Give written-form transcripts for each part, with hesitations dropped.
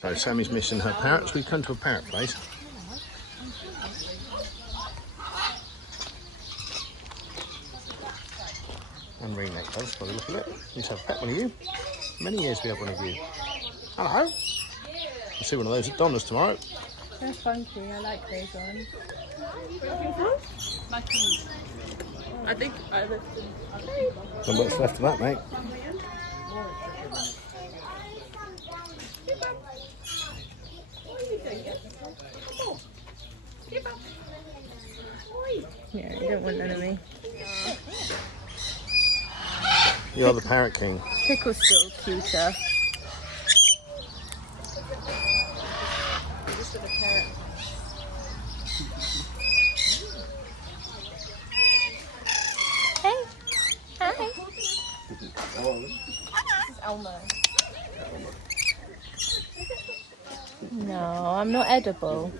So Sammy's missing her parrots. We've come to a parrot place. And Renee does, by the look of it. Used to have a pet, one of you. Many years we had one of you. Hello. We'll see one of those at Donna's tomorrow. They're funky, I like those ones. I think I left them. Not much left of that, mate. Yeah, you don't want none of me. You're the parrot king. Pickle's still cuter. Just with a parrot. Hey. Hi. This is Elmo. No, I'm not edible.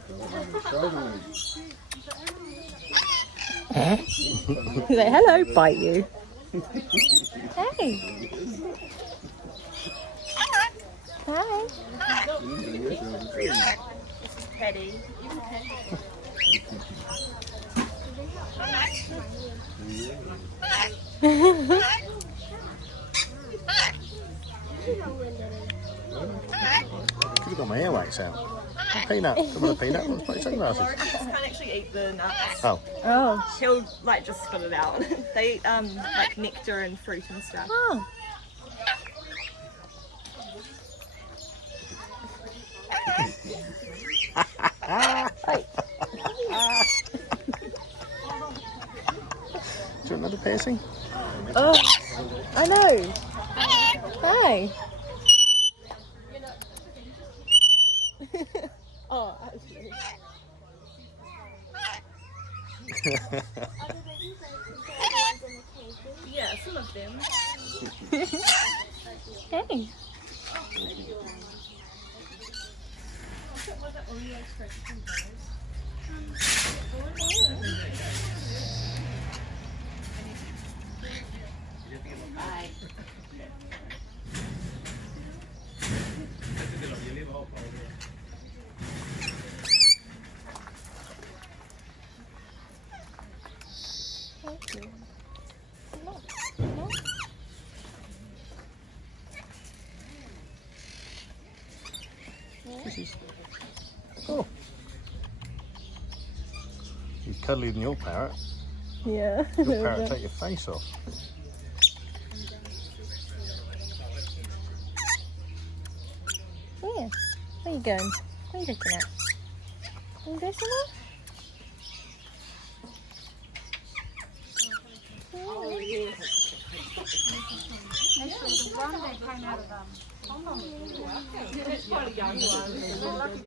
He's like, hello, bite you. Hey. Hi. This is Teddy. Could have got my earwax out. Peanut. Come on, Peanut. Let's put your sunglasses. Can't actually eat the nuts. Oh. Oh. She'll like just spit it out. They eat like nectar and fruit and stuff. Oh. Do you want another piercing? Oh. I know. Hi. Oh, actually. Yeah, some of them. Hey. Oh. She's cuddlier than your parrot. Yeah. Your parrot take your face off. Yeah. Where you going? Where you looking at? Can you go somewhere? Oh, yeah. This was the one that came out of It's quite a young one.